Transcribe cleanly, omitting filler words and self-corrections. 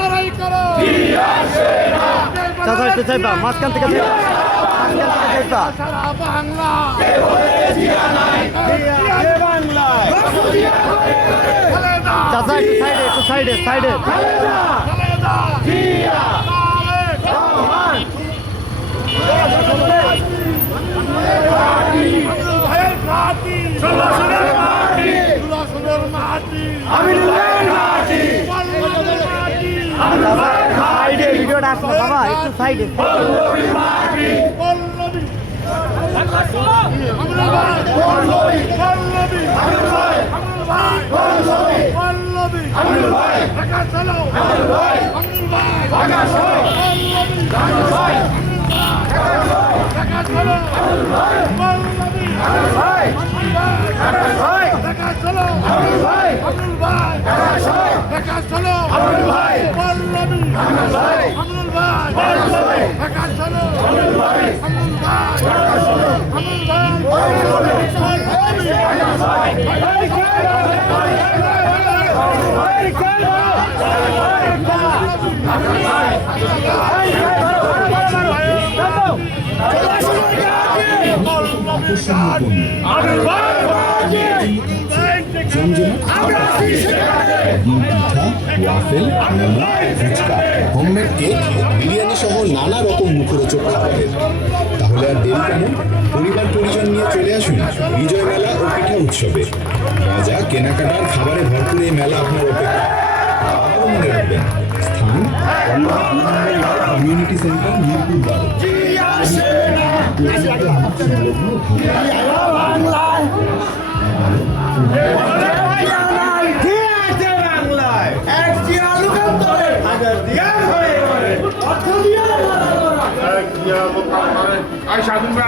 লড়াই করো চাচা একটু চাইবা মাঝখান থেকে চাইবা সারা বাংলা চাচা একটু সাইডে খালেদা ভাইয়ের ঘাটি সুলাসনের মাটি সাইডে ভিডিওটা আসলো বাবা একটু সাইডে waffle, momo, phuchka, homemade cake, biryani সহ নানা রকম মুখরোচক খাবারের। তাহলে আর দেরি কেন? পরিবার পরিজন নিয়ে চলে আসুন বিজয় মেলা ও পিঠা উৎসবে। মজা, কেনাকাটার, খাবারে ভরপুর এই মেলা আপনার অপেক্ষা। আরও মনে রাখবেন, স্থান কমিউনিটি সেন্টার মিরপুর 12।